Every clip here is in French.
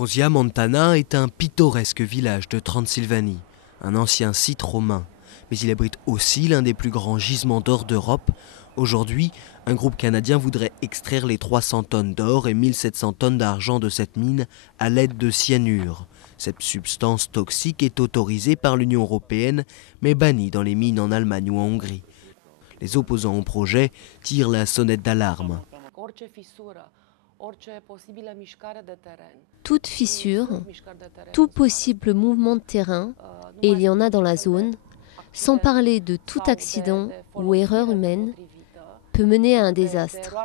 Rosia Montana est un pittoresque village de Transylvanie, un ancien site romain. Mais il abrite aussi l'un des plus grands gisements d'or d'Europe. Aujourd'hui, un groupe canadien voudrait extraire les 300 tonnes d'or et 1700 tonnes d'argent de cette mine à l'aide de cyanure. Cette substance toxique est autorisée par l'Union européenne, mais bannie dans les mines en Allemagne ou en Hongrie. Les opposants au projet tirent la sonnette d'alarme. Toute fissure, tout possible mouvement de terrain, et il y en a dans la zone, sans parler de tout accident ou erreur humaine, peut mener à un désastre.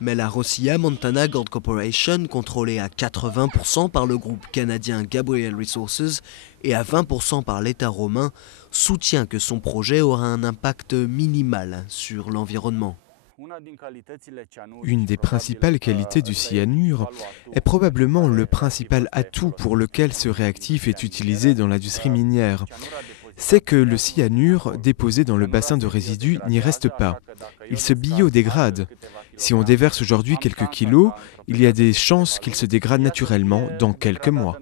Mais la Rosia Montana Gold Corporation, contrôlée à 80% par le groupe canadien Gabriel Resources et à 20% par l'État romain, soutient que son projet aura un impact minimal sur l'environnement. Une des principales qualités du cyanure est probablement le principal atout pour lequel ce réactif est utilisé dans l'industrie minière. C'est que le cyanure déposé dans le bassin de résidus n'y reste pas. Il se biodégrade. Si on déverse aujourd'hui quelques kilos, il y a des chances qu'il se dégrade naturellement dans quelques mois.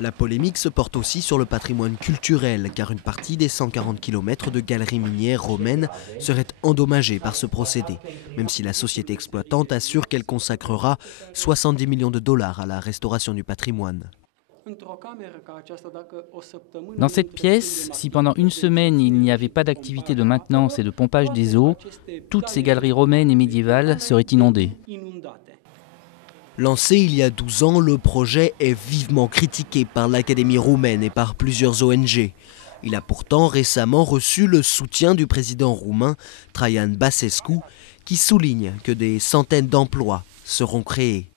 La polémique se porte aussi sur le patrimoine culturel, car une partie des 140 km de galeries minières romaines serait endommagée par ce procédé, même si la société exploitante assure qu'elle consacrera 70 millions de dollars à la restauration du patrimoine. Dans cette pièce, si pendant une semaine il n'y avait pas d'activité de maintenance et de pompage des eaux, toutes ces galeries romaines et médiévales seraient inondées. Lancé il y a 12 ans, le projet est vivement critiqué par l'Académie roumaine et par plusieurs ONG. Il a pourtant récemment reçu le soutien du président roumain Traian Băsescu, qui souligne que des centaines d'emplois seront créés.